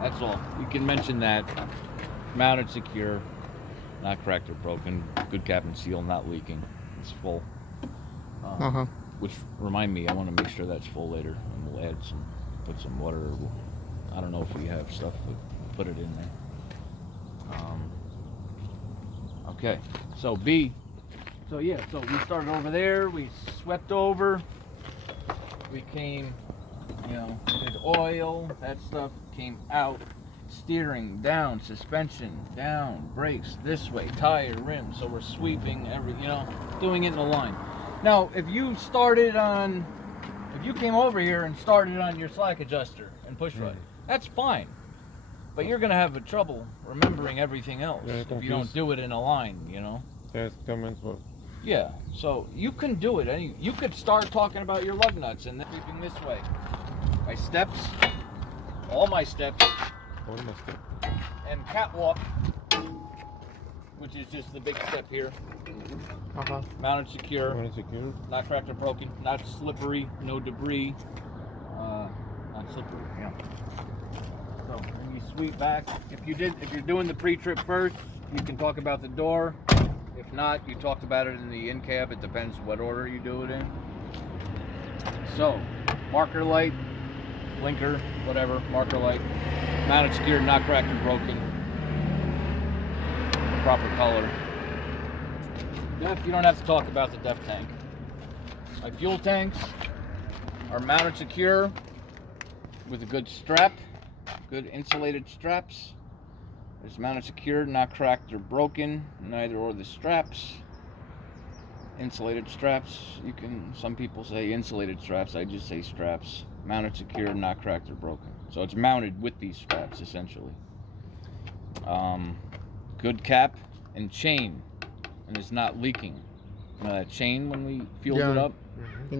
That's all. You can mention that. Mounted secure, not cracked or broken. Good cap and seal, not leaking. It's full. Uh-huh. Which remind me, I want to make sure that's full later, and we'll put some water. I don't know if we have stuff, but put it in there. Okay, so B. So yeah, so we started over there. We swept over. We came, did oil. That stuff came out. Steering down, suspension down, brakes this way, tire, rim. So we're sweeping doing it in a line. Now, if you came over here and started on your slack adjuster and push rod, that's fine. But you're gonna have trouble remembering everything else if you don't do it in a line, Yes, comments were. Yeah. So you can do it. You could start talking about your lug nuts and then sweeping this way. My steps, all my steps. And catwalk, which is just the big step here. Uh-huh. Mounted secure. Mounted secure. Not cracked or broken. Not slippery. No debris. Not slippery. Yeah. So when you sweep back, if you're doing the pre-trip first, you can talk about the door. If not, you talked about it in the in-cab. It depends what order you do it in. So, marker light, blinker, whatever, marker light. Mounted secure, not cracked or broken. Proper color. You don't have to talk about the depth tank. My fuel tanks are mounted secure with a good strap, good insulated straps. It's mounted secure, not cracked or broken, neither are the straps. Insulated straps, some people say insulated straps, I just say straps. Mounted secure, not cracked or broken. So it's mounted with these straps, essentially. Good cap and chain, and it's not leaking. You know that chain when we fueled it up?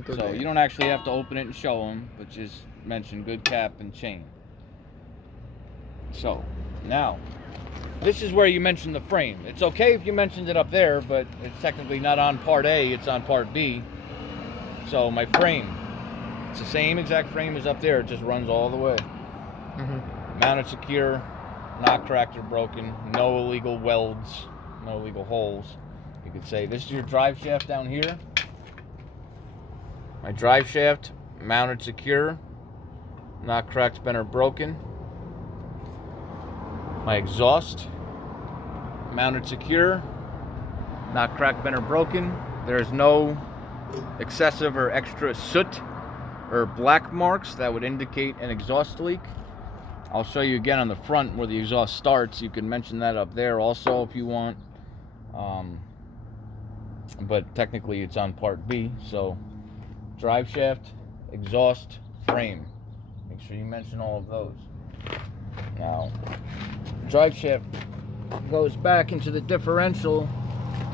So you don't actually have to open it and show them, but just mention good cap and chain. So, now, this is where you mention the frame. It's okay if you mentioned it up there, but it's technically not on part A, it's on part B. So my frame, it's the same exact frame as up there, it just runs all the way. Mounted secure, not cracked or broken, no illegal welds, no illegal holes. You could say this is your drive shaft down here. My drive shaft, mounted secure, not cracked, bent, or broken. My exhaust, mounted secure, not cracked, bent, or broken. There's no excessive or extra soot or black marks that would indicate an exhaust leak. I'll show you again on the front where the exhaust starts. You can mention that up there also if you want. But technically it's on part B. So drive shaft, exhaust, frame. Make sure you mention all of those. Now, drive shaft goes back into the differential.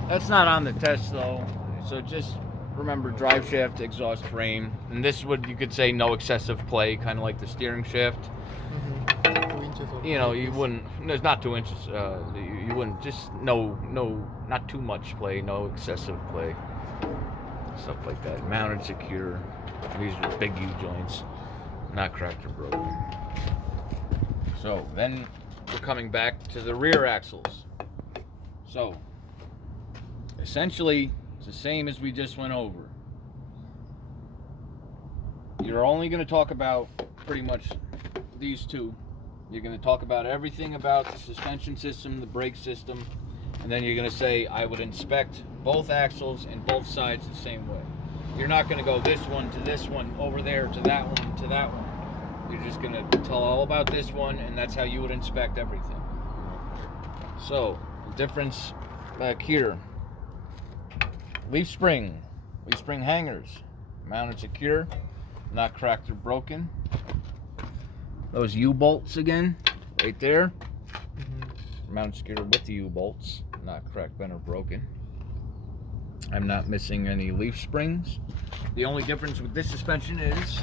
That's not on the test though. So just remember drive shaft, exhaust, frame. And this would, you could say no excessive play, kind of like the steering shaft. 2 inches or You wouldn't, there's not 2 inches. You wouldn't, just not too much play, no excessive play. Stuff like that. Mounted secure. These are big U-joints, not cracked or broken. So then we're coming back to the rear axles. So essentially it's the same as we just went over. You're only going to talk about pretty much these two. You're going to talk about everything about the suspension system, the brake system, and then you're going to say I would inspect both axles and both sides the same way. You're not going to go this one to this one, over there to that one to that one. You're just going to tell all about this one, and that's how you would inspect everything. So, the difference back here. Leaf spring hangers, mounted secure, not cracked or broken. Those U-bolts again, right there. Mounted secure with the U-bolts, not cracked, bent, or broken. I'm not missing any leaf springs. The only difference with this suspension is,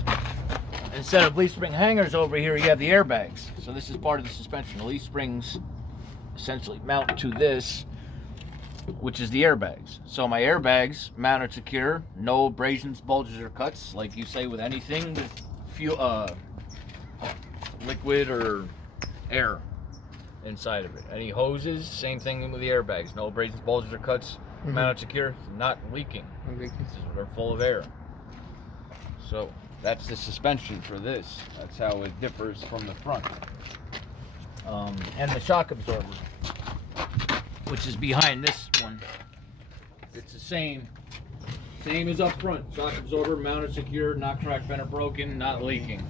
instead of leaf spring hangers over here, you have the airbags. So this is part of the suspension. The leaf springs essentially mount to this, which is the airbags. So my airbags mounted secure, no abrasions, bulges, or cuts, like you say with anything with fuel, liquid or air inside of it. Any hoses, same thing with the airbags. No abrasions, bulges, or cuts. Mounted secure, not leaking. They're full of air. So that's the suspension for this. That's how it differs from the front. And the shock absorber, which is behind this one, it's the same as up front. Shock absorber, mounted secure, not cracked, bent, or broken, not leaking.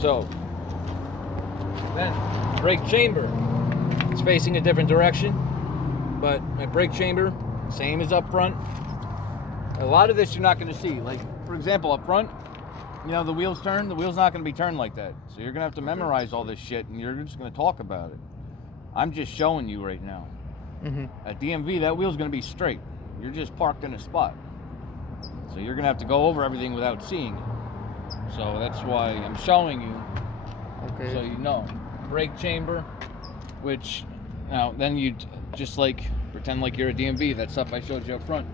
So then brake chamber, it's facing a different direction, but my brake chamber, same as up front. A lot of this you're not going to see. Like, for example, up front, you know, the wheels turn, the wheel's not going to be turned like that. So you're going to have to memorize all this shit, and you're just going to talk about it. I'm just showing you right now. At DMV, that wheel's going to be straight. You're just parked in a spot. So you're going to have to go over everything without seeing it. So that's why I'm showing you. Okay. So you know. Brake chamber, which, now, then you just like pretend like you're a DMV, that stuff I showed you up front.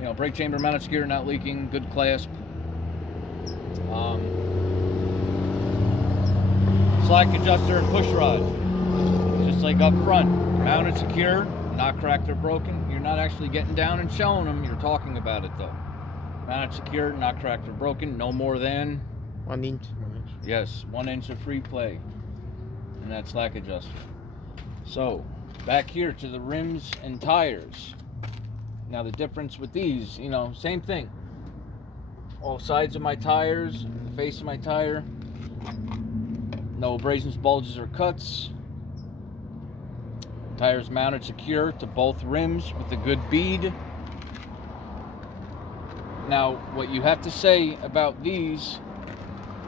You know, brake chamber, mounted secure, not leaking, good clasp. Slack adjuster and push rod, just like up front. Mounted secure, not cracked or broken. You're not actually getting down and showing them, you're talking about it though. Mounted secure, not cracked or broken, no more than 1 inch. yes, 1 inch of free play. And that slack adjuster. So back here to the rims and tires. Now the difference with these, you know, same thing. All sides of my tires, the face of my tire, no abrasions, bulges, or cuts. Tires mounted secure to both rims with a good bead. Now what you have to say about these,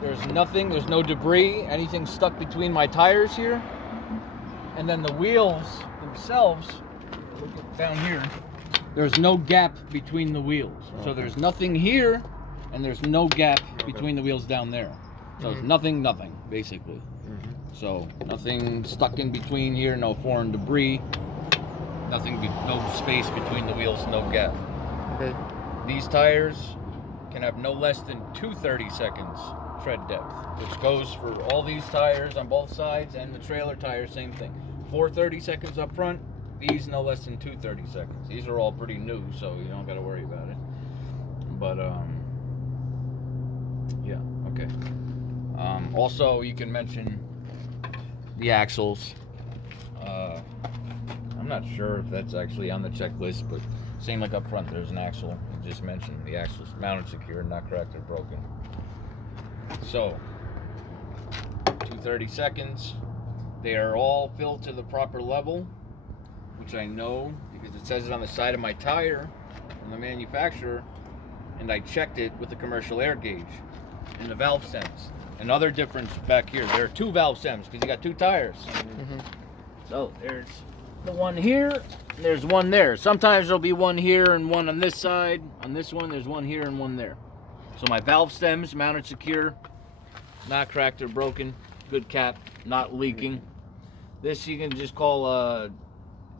there's nothing, there's no debris, anything stuck between my tires here. And then the wheels themselves, look down here, there's no gap between the wheels. So there's nothing here, and there's no gap between the wheels down there. So it's nothing, basically. So nothing stuck in between here, no foreign debris, no space between the wheels, no gap. Okay. These tires can have no less than 230 seconds tread depth, which goes for all these tires on both sides, and the trailer tires, same thing. 430 seconds up front, these no less than 230 seconds. These are all pretty new, so you don't got to worry about it. But yeah, okay. Also, you can mention the axles. I'm not sure if that's actually on the checklist, but same like up front, there's an axle. I just mentioned the axles mounted secure, not cracked or broken. So 230 seconds. They are all filled to the proper level, which I know because it says it on the side of my tire from the manufacturer, and I checked it with the commercial air gauge and the valve stems. Another difference back here, there are 2 valve stems because you got 2 tires. So there's the one here, and there's one there. Sometimes there'll be one here and one on this side. On this one, there's one here and one there. So my valve stems mounted secure, not cracked or broken, good cap, not leaking. This you can just call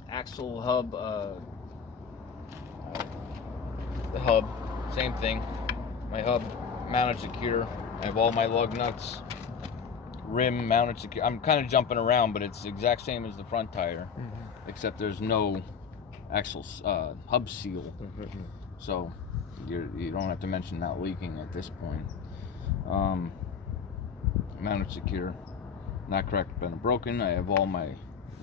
axle hub, the hub, same thing. My hub mounted secure. I have all my lug nuts, rim mounted secure. I'm kind of jumping around, but it's the exact same as the front tire, except there's no axle hub seal. So you don't have to mention not leaking at this point. Mounted secure, not cracked, bent, or broken. I have all my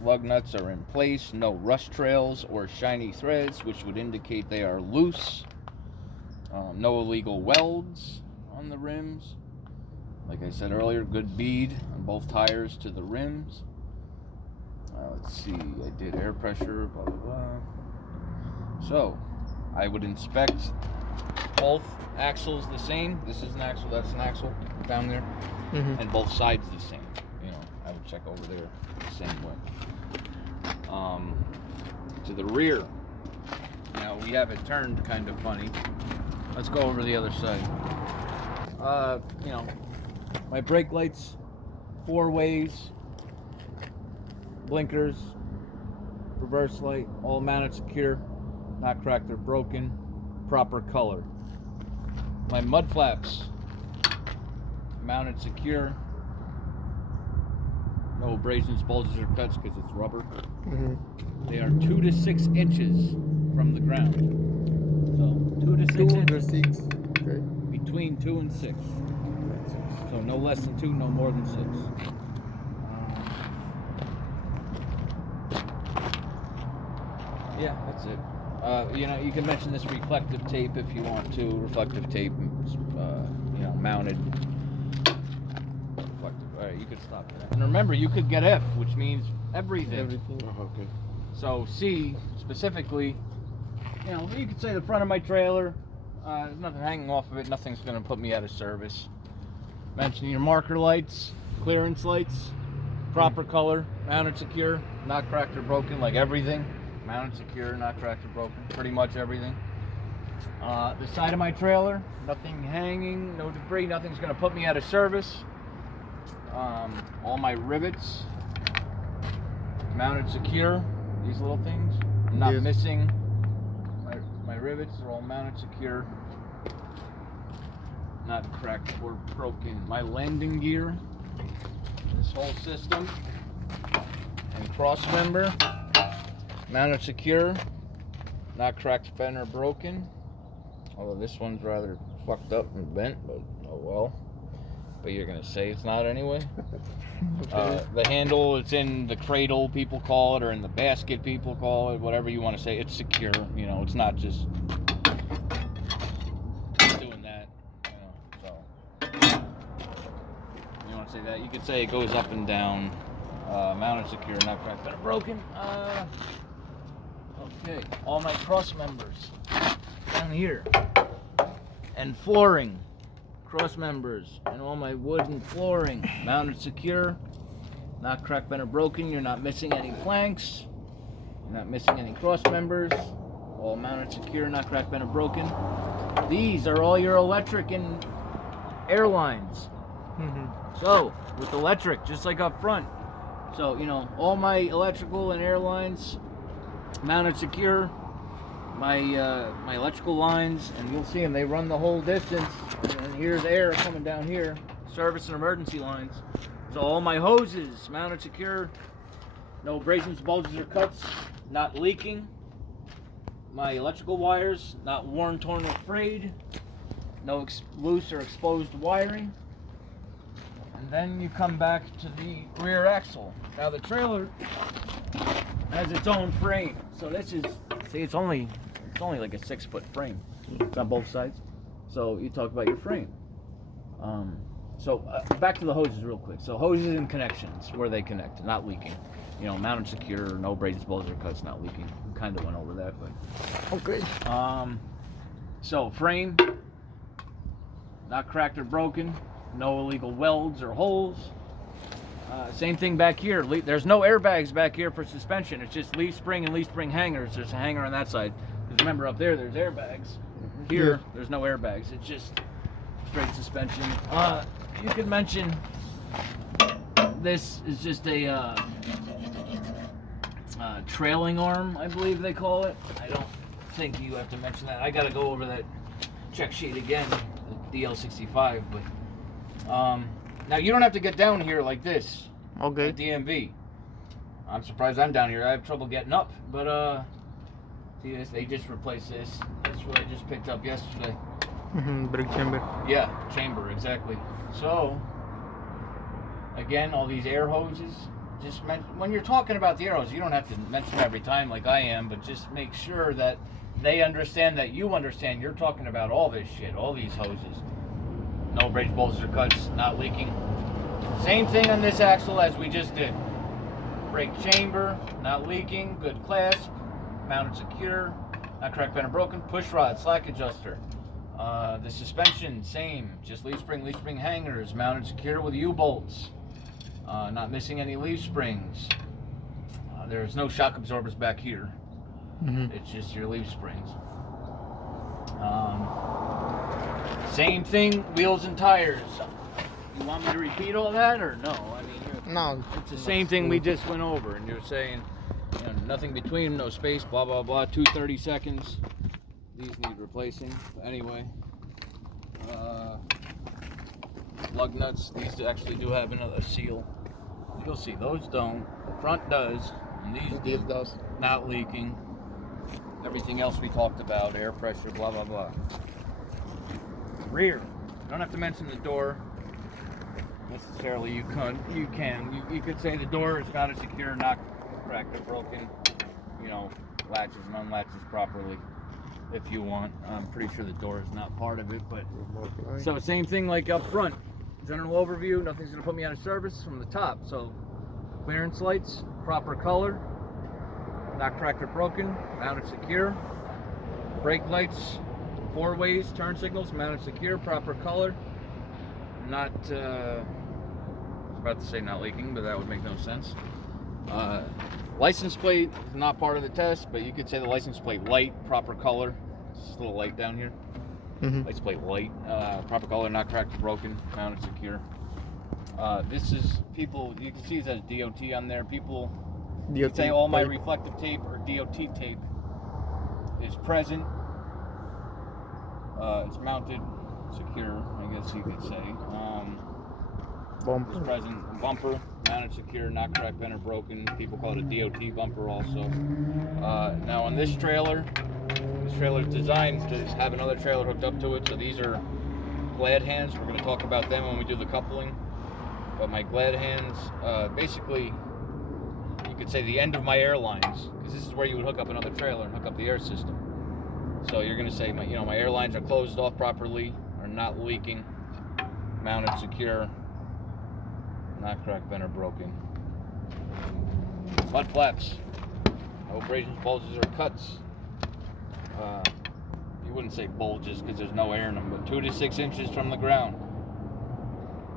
lug nuts are in place. No rust trails or shiny threads, which would indicate they are loose. No illegal welds on the rims. Like I said earlier, good bead on both tires to the rims. Let's see, I did air pressure, blah, blah, blah. So, I would inspect both axles the same. This is an axle, that's an axle down there. And both sides the same. You know, I would check over there the same way. To the rear. Now, we have it turned kind of funny. Let's go over the other side. You know, my brake lights, 4 ways, blinkers, reverse light, all mounted secure, not cracked or broken, proper color. My mud flaps, mounted secure, No abrasions, bulges, or cuts because it's rubber. Mhm. They are 2 to 6 inches from the ground. So 2 to 6 2 inches. or 6. Okay. Between 2 and 6. So no less than 2, no more than 6. Yeah, that's it. You can mention this reflective tape if you want to. Reflective tape, mounted. Reflective. All right, you could stop there. And remember, you could get F, which means everything. Everything. Okay. So C specifically, you could say the front of my trailer. There's nothing hanging off of it. Nothing's going to put me out of service. Mention your marker lights, clearance lights, proper color, mounted secure, not cracked or broken, like everything. Mounted secure, not cracked or broken, pretty much everything. The side of my trailer, nothing hanging, no debris, nothing's going to put me out of service. All my rivets, mounted secure, these little things. I'm not Yes. missing. My rivets are all mounted secure, not cracked or broken. My landing gear, this whole system, and cross member, mounted secure, not cracked, bent, or broken. Although this one's rather fucked up and bent, but oh well. But you're gonna say it's not anyway. Okay. The handle, it's in the cradle, people call it, or in the basket, people call it, whatever you want to say. It's secure, it's not just doing that, so. You want to say that? You could say it goes up and down, mounted secure, not cracked, but broken. Okay, all my cross members down here, and flooring. Cross members and all my wooden flooring mounted secure, not cracked, bent, or broken. You're not missing any planks, you're not missing any cross members, all mounted secure, not cracked, bent, or broken. These are all your electric and air lines. Mhm. So with electric, just like up front, so all my electrical and air lines mounted secure, my electrical lines, and you'll see them, they run the whole distance, and here's air coming down here, service and emergency lines. So all my hoses mounted secure, no abrasions, bulges, or cuts, not leaking. My electrical wires not worn, torn, or frayed, no loose or exposed wiring. And then you come back to the rear axle. Now the trailer has its own frame, so this is, see, it's only like a 6-foot frame. It's on both sides. So you talk about your frame. So back to the hoses real quick. So hoses and connections, where they connect, not leaking. Mounted secure, no abrasions, bulges, or cuts, not leaking. We kind of went over that, but. Okay. So frame, not cracked or broken, no illegal welds or holes. Same thing back here. There's no airbags back here for suspension. It's just leaf spring and leaf spring hangers. There's a hanger on that side. Because remember, up there's airbags. Here, there's no airbags. It's just straight suspension. You could mention this is just a trailing arm, I believe they call it. I don't think you have to mention that. I got to go over that check sheet again, the DL65. But now you don't have to get down here like this. Okay. At DMV. I'm surprised I'm down here. I have trouble getting up, but see this? They just replaced this. That's what I just picked up yesterday. Brake chamber. Yeah, chamber, exactly. So, again, all these air hoses. When you're talking about the air hoses, you don't have to mention every time like I am, but just make sure that they understand that you understand you're talking about all this shit, all these hoses. No abrasions, bulges, or cuts, not leaking. Same thing on this axle as we just did. Brake chamber, not leaking, good clasp, mounted secure, not cracked, bent, or broken. Push rod, slack adjuster. The suspension, same, just leaf spring hangers, mounted secure with U-bolts. Not missing any leaf springs. There's no shock absorbers back here. It's just your leaf springs. Same thing, wheels and tires. You want me to repeat all that or no? I mean, No. it's the same thing we just went over, and you're saying nothing between them, no space, blah blah blah. 230 seconds. These need replacing. But anyway, lug nuts. These actually do have another seal. You'll see those don't. The front does, and these This do. does. Not leaking. Everything else we talked about, air pressure, blah blah blah. Rear. You don't have to mention the door necessarily. You could say the door is not secure, not cracked or broken. You know, latches and unlatches properly if you want. I'm pretty sure the door is not part of it, but Remote line. so same thing like up front. General overview, nothing's gonna put me out of service from the top. So clearance lights, proper color, not cracked or broken, mounted secure. Brake lights, 4 ways, turn signals, mounted secure, proper color. Not, I was about to say not leaking, but that would make no sense. License plate is not part of the test, but you could say the license plate light, proper color. It's just a little light down here. License plate light, proper color, not cracked or broken, mounted secure. This is people, you can see it says DOT on there. People DOT say all my tape. reflective tape or DOT tape is present. It's mounted secure, I guess you could say. It's Bumper. present bumper, mounted secure, not cracked, bent, or broken. People call it a DOT bumper also. Now on this trailer is designed to have another trailer hooked up to it. So these are glad hands. We're going to talk about them when we do the coupling. But my glad hands, basically, you could say the end of my air lines, because this is where you would hook up another trailer and hook up the air system. So you're going to say, my air lines are closed off properly, are not leaking, mounted secure, not cracked, bent, or broken. Mud flaps, no abrasions, bulges, or cuts. You wouldn't say bulges because there's no air in them, but 2 to 6 inches from the ground.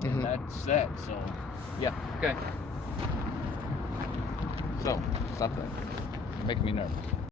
And that's that. So, yeah, okay. So, stop that. You're making me nervous.